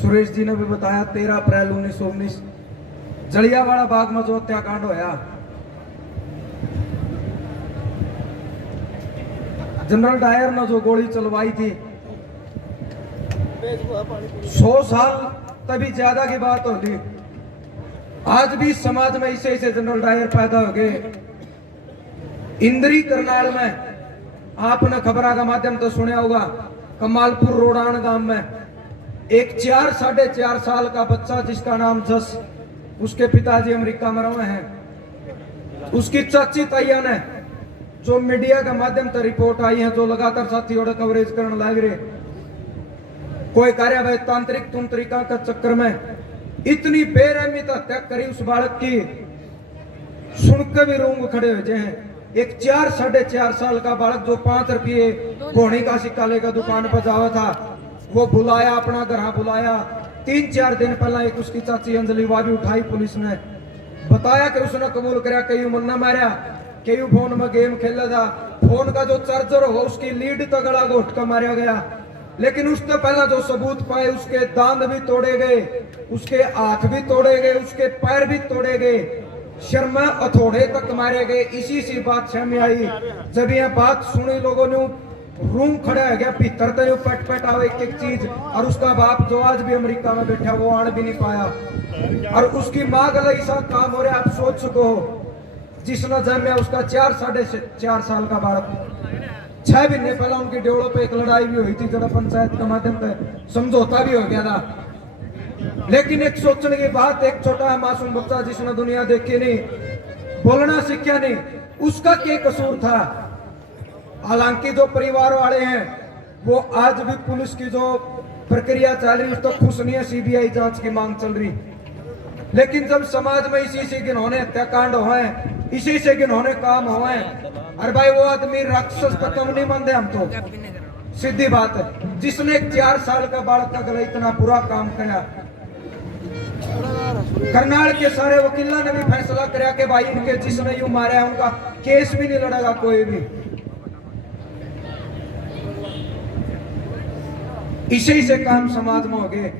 सुरेश जी ने भी बताया 13 अप्रैल 1919 जलियांवाला बाग में जो हत्याकांड होया, जनरल डायर ने जो गोली चलवाई थी, 100 साल तभी ज्यादा की बात होगी। आज भी समाज में ऐसे ऐसे जनरल डायर पैदा हो गए। इंद्री करनाल में आपने खबरों का माध्यम तो सुना होगा, कमालपुर रोडान गांव में एक 4-4.5 साल का बच्चा जिसका नाम जस, उसके पिताजी अमेरिका में रहे हैं। उसकी चाची ताइया ने जो मीडिया के माध्यम से रिपोर्ट आई है, जो लगातार साथियों कवरेज करने लग रहे, कोई कार्य भाई तांत्रिक तंत्रिका का चक्कर में इतनी बेरहमी तक हत्या करी उस बालक की, सुनकर भी रूंग खड़े हो जाए। एक 4-4.5 साल का बालक जो 5 रुपये घोड़ी का सिक्का लेकर दुकान पर जावा था, वो बुलाया, अपना घर बुलाया। 3-4 दिन पहला एक उसकी चाची अंजलि वाली उठाई, पुलिस ने बताया कि उसने कबूल कराया कई मन्ना मारा, कई फोन में गेम खेला था, फोन का जो चार्जर हो उसकी लीड तो गला घोट कर मारा गया। लेकिन उससे पहला जो सबूत पाए, उसके दांत भी तोड़े गए, उसके हाथ भी तोड़े गए, उसके पैर भी तोड़े गए, सिर में हथौड़े तक मारे गए। इसी सी बात सामने आई। जब यह बात सुनी लोगों ने रूम खड़ा हो गया, भीतर तो पट पट आवे एक एक चीज। और उसका बाप जो आज भी अमेरिका में बैठा, वो आने भी नहीं पाया। और उसकी माँ गला ऐसा काम हो रहा, आप सोच सको, जिसने जन्मा उसका 4-4.5 साल का बालक। 6 महीने पहले उनकी ड्योड़ों पे एक लड़ाई भी हुई थी, जरा पंचायत के माध्यम से समझौता भी हो गया था। लेकिन एक सोचने की बात, एक छोटा मासूम बच्चा जिसने दुनिया देखी नहीं, बोलना सीखा नहीं, उसका क्या कसूर था? हालांकि जो परिवार वाले हैं वो आज भी पुलिस की जो प्रक्रिया चल रही उस तक खुश नहीं है, सीबीआई जांच की मांग चल रही। लेकिन जब समाज में इसी से घिनौने हत्याकांड हुए, इसी से घिनौने काम हुए, अरे भाई वो आदमी राक्षस का कम नहीं मानते हम तो, सीधी बात है। जिसने एक 4 साल का बालक का गला इतना बुरा काम किया, करनाल के सारे वकीलों ने भी फैसला कराया कि भाई इनके जिसने यूं मारा उनका केस भी नहीं लड़ेगा कोई भी। इसी से काम समाज में हो गए।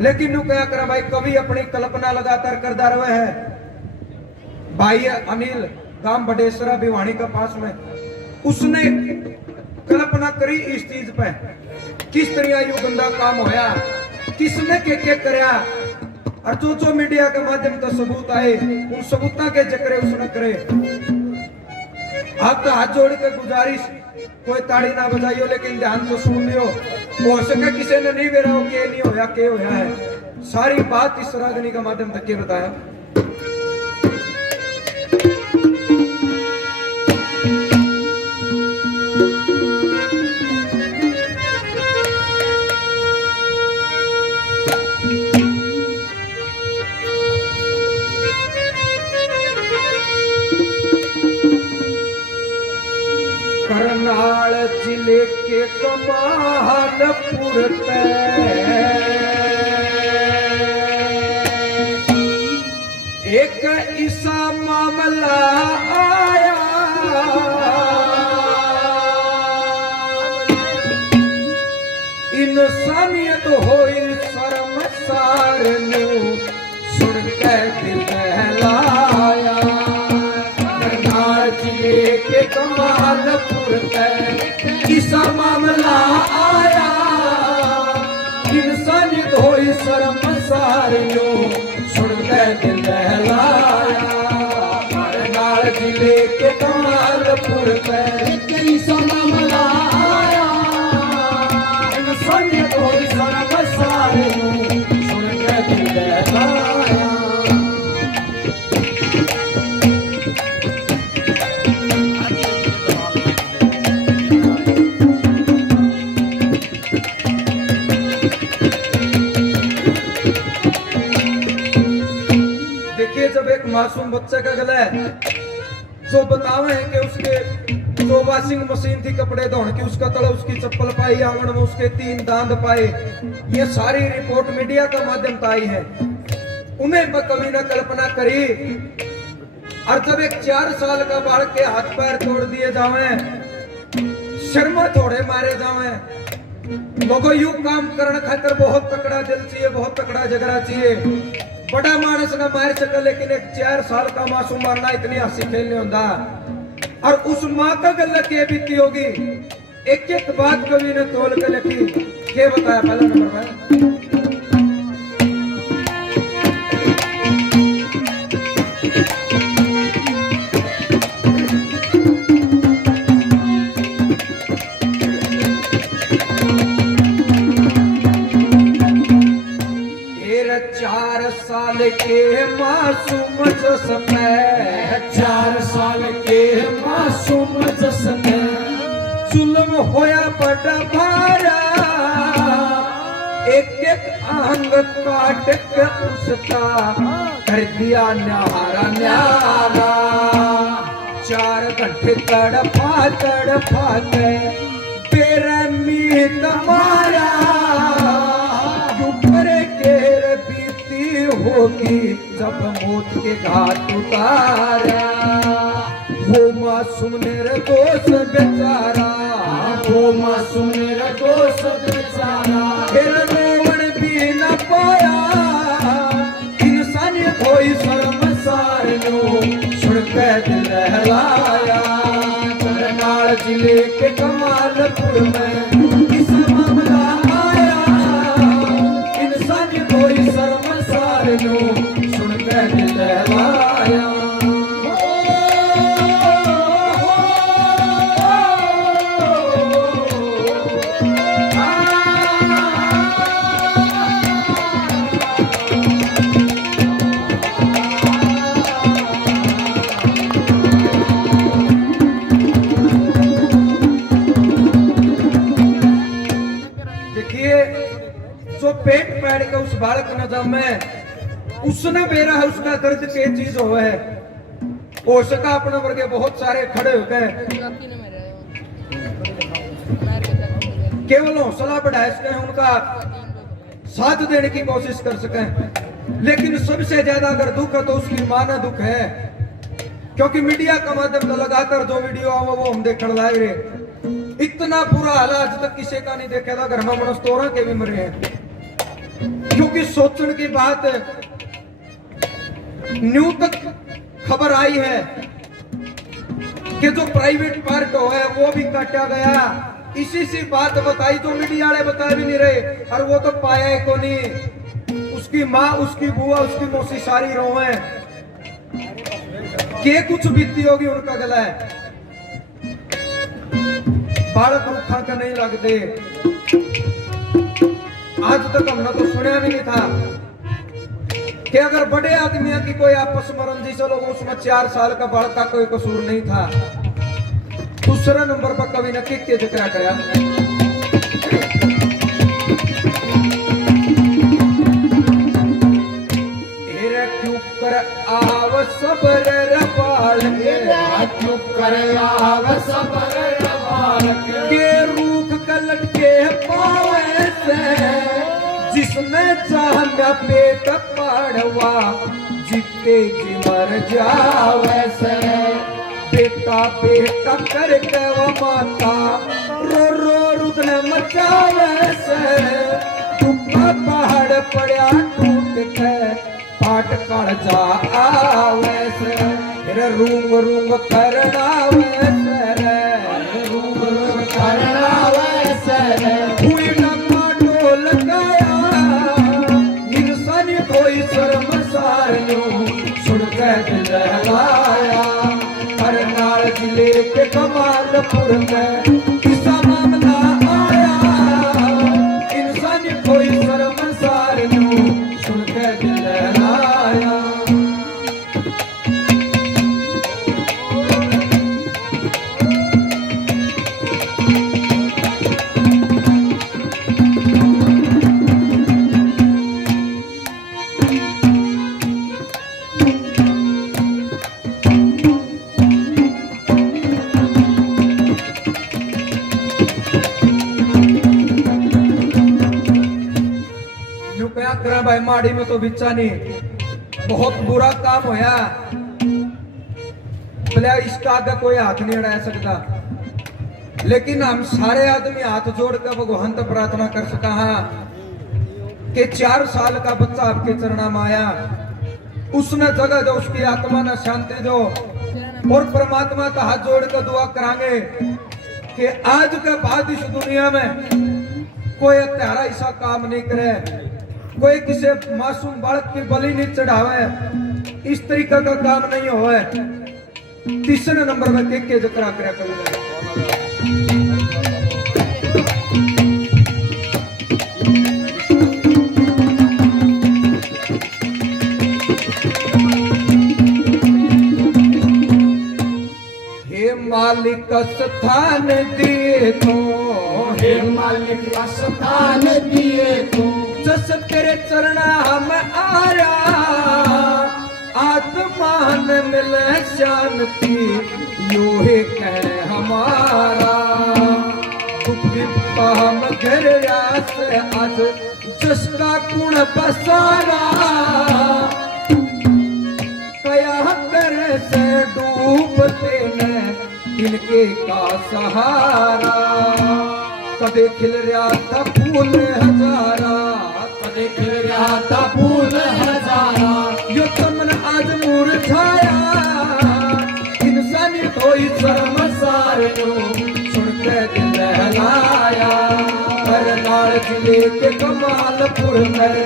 लेकिन नु क्या करा भाई, कभी अपनी कल्पना लगातार करता रहे है। भाई अनिल गांव बडेसरा भिवानी के पास में, उसने कल्पना करी इस चीज पे, किस तरह यू गंदा काम होया, किसने के करया। और जो मीडिया के माध्यम से सबूत आए, उन सबूतों के चक्रे उसने करे। आप तो हाथ जोड़ के गुजारिश, कोई ताड़ी ना बजाइयो, लेकिन ध्यान तो सुन लियो। हो सके किसी ने नहीं बेरा हो के नहीं होया, के होया है, सारी बात इस रागनी के माध्यम तक के बताया। करनाल जिले के कमालपुर एक ऐसा मामला आया, इंसानियत होई शर्मसार नु, सुन के दिल दहलाया। करनाल जिले के कमालपुर ऐसा मामला आया, इंसानियत होई शर्मसार नु, सुन के दिल दहलाया। करनाल जिले के कमालपुर ऐसा मामला आया, इंसानियत होई शर्मसार नु, सुन के दिल दहलाया। जब एक मासूम बच्चे का गला है, जो बतावे है कि उसके जो वॉशिंग मशीन थी कपड़े धोने की, उसका तले उसकी चप्पल पाई, आंगन में उसके 3 दांत पाए, ये सारी रिपोर्ट मीडिया का माध्यम से आई है। उन्हें कभी न कल्पना करी। और जब एक 4 साल का बालक के हाथ पैर तोड़ दिए जावे, सिर में थोड़े मारे जावे, लोगों यू काम करने खातिर बहुत तकड़ा दिल चाहिए, बहुत तकड़ा जगरा चाहिए। बड़ा मानस ना मार सके, लेकिन एक 4 साल का मासूम मारना इतनी हंसी खेलने होता। और उस माँ का गल के बीती होगी, एक एक बात कवि ने तोल के लिखी। क्या बताया पहला नंबर में, के मासूम जसने 4 साल के मासूम जसने जुल्म होया बड़ा भारा, एक एक अंग काट के उसका कर दिया न्यारा न्यारा। 4 घंटे तड़फा के बेरहमी तुम्हारा होगी जब मौत के घाट उतारा। वो मासूम निर्दोष बेचारा, वो मासूम निर्दोष बेचारा फिर रोवन भी न पाया। इंसानियत होई शर्मसार नो सुन के दिल लहलाया। करनाल जिले के कमालपुर में इस मामला आया। इंसानियत होई शर्मसार नो सुन के दिल लहलाया। जो पेट पैड़ के उस बालक न जमे, उसने बेरा है उसका दर्द के चीज हो है। हो सका अपने वर्गे बहुत सारे खड़े हो गए, केवल हौसला बढ़ा सके, उनका साथ देने की कोशिश कर सके। लेकिन सबसे ज्यादा अगर दुख है तो उसकी मां ना दुख है, क्योंकि मीडिया का माध्यम से लगातार जो वीडियो आवा वो हम देखने लाए रहे। इतना बुरा हाल आज तक किसी का नहीं देखा था। घर में मनस तोरा के भी मरे हैं, क्योंकि सोचने की बात न्यू तक खबर आई है कि जो प्राइवेट पार्ट हो है वो भी काटा गया। इसी सी बात बताई तो मीडिया वाले बता भी नहीं रहे, और वो तो पाया ही को नहीं। उसकी माँ, उसकी बुआ, उसकी मौसी सारी रोए के कुछ बीती होगी उनका गला है। बालक रूखा का नहीं लगते। आज तक हमने तो सुना भी नहीं था कि अगर बड़े आदमियों की कोई आपस में रंजिश हो, उसमें 4 साल का बालक का कोई कसूर नहीं था। दूसरा नंबर पर कवि ने किक जिक्र कराया, क्यों कर आव सबर रपाल क्यों कर आव सबर रपाल के रूख कलट के पावे से, जिसमें चाह पेट पड़वा जीते जी मर जावे से। बेटा बेटा करके वो माता रो रो रुदन मचावे से। टूटा पहाड़ पड़ा टूट के पाट कर जा आवे से। फिर रूंग रूंग करना वैसे, रूंग रूंग करना वैसे। हुई डब्बा ढोल गया इंसान कोई शर्मसार यूं सुन के दिल लहलाया। करनाल जिले के कमालपुर में किसा मामला आया। इंसान कोई शर्मसार यूं सुन के दिल लहलाया। भाई माड़ी में तो बिचा नहीं, बहुत बुरा काम होया। भले इसका आगे कोई हाथ नहीं अड़ा सकता। लेकिन हम सारे आदमी हाथ जोड़ कर भगवान तो प्रार्थना कर सका कि 4 साल का बच्चा आपके चरणा में आया, उसने जगह दो, उसकी आत्मा ने शांति दो। और परमात्मा का हाथ जोड़ कर दुआ करांगे कि आज के बाद इस दुनिया में कोई हत्यारा ऐसा काम नहीं करे, कोई किसी मासूम बालक की बलि नहीं चढ़ावे, इस तरीका का काम नहीं होवे। तीसरे नंबर में के जकरा करा करूंगा। मालिक स्थान दिए तो, हे मालिक स्थान दिए तो, जस तेरे चरणा हम आया, आत्मान मिले शांति, यो है कह हमारा। दुख विपदा हम घर रास आज, जिसका गुण बसारा, कया कर से डूबते न इनके का सहारा। कदे खिल रहा था फूल हजारा, कदे खिल रहा था फूल हजारा, यो तमन आज मुरझाया, इंसानी धोई शर्मसार लो, सुन के दिल लहलाया। करनाल जिले के कमालपुर में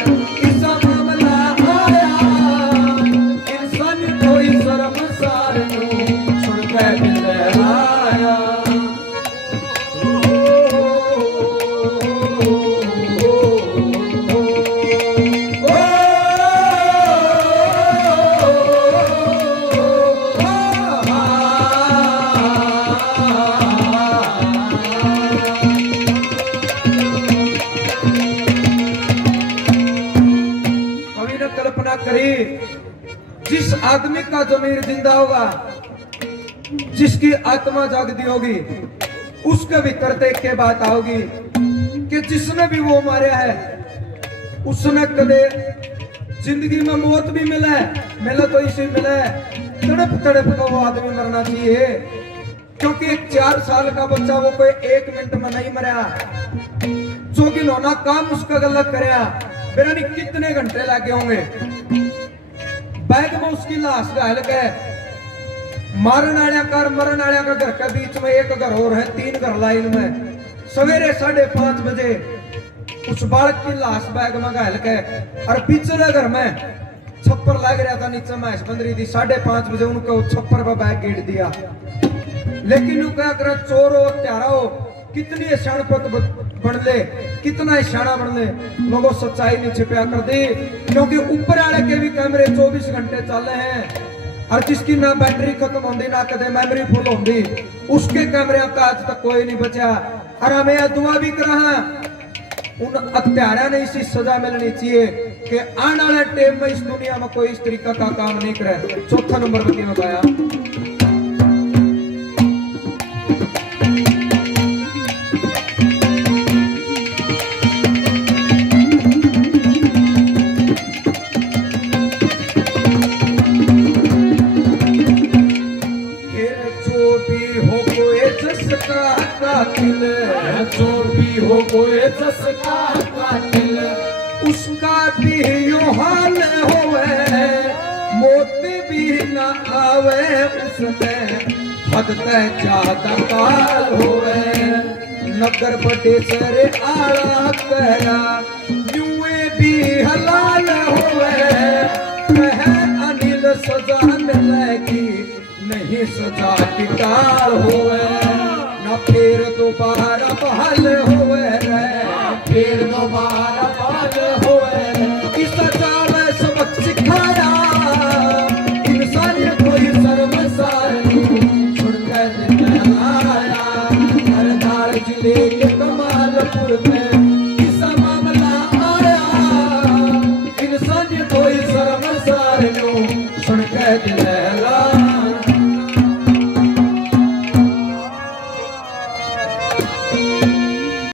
ऐसा मामला आया, इंसानी धोई शर्मसार लो, सुन के दिल लहलाया। जिस आदमी का जमीर जिंदा होगा, जिसकी आत्मा जागती होगी, उसके भीतर देख के बात आओगी कि जिसने भी वो मारा है, उसने कदे जिंदगी में मौत भी मिले तो इसे मिले, तड़प तड़प का वो आदमी मरना चाहिए। क्योंकि एक 4 साल का बच्चा वो कोई 1 मिनट में नहीं मरा, जो कि होना काम उसका गलत कराया, मेरा नहीं कितने घंटे लगे होंगे। बैग में उसकी लाश घायल के मरण आया का घर के बीच में एक घर और है, 3 घर लाइन में। सवेरे 5:30 बजे उस बालक की लाश बैग में घायल के, और पिछले घर में छप्पर लग रहा था, नीचे मैच बंद रही थी। 5:30 बजे उनको छप्पर पर बैग गिर दिया। लेकिन वो क्या करे, चोर हो हत्यारा हो, कितनी शानपत बन ले, कितना शाना बन ले, लोगों सच्चाई नहीं छिपया कर दी। क्योंकि ऊपर वाले के भी कैमरे 24 घंटे चल रहे हैं, और जिसकी ना बैटरी खत्म होती ना कदे मेमोरी फुल होती, उसके कैमरे का आज तक कोई नहीं बचा। और हमें दुआ भी करा उन हत्यारा ने इसी सजा मिलनी चाहिए कि आने वाले टाइम में इस दुनिया में कोई इस तरीका का काम नहीं करे। चौथा नंबर पर क्या बताया, जो भी हो कोई जिसका कातिल, उसका भी यो हाल होवे, मौत भी न आवे उसमें, हद तक ज्यादा काल होवे। नगर बड़े सरे आड़ा करा, यूं भी हलाल होवे, कह अनिल सजा मिलेगी, नहीं सजा की टाल होवे। ना फिर दोबारा बहाल होवे रे, फिर दोबारा बाल होए, इस सजा में सबक सिखाया, इंसानियत कोई शर्मसार छुड़कर दिल आया। करनाल जिले के कमालपुर में ऐसा मामला आया, इंसानियत कोई शर्मसार सुनकर दिल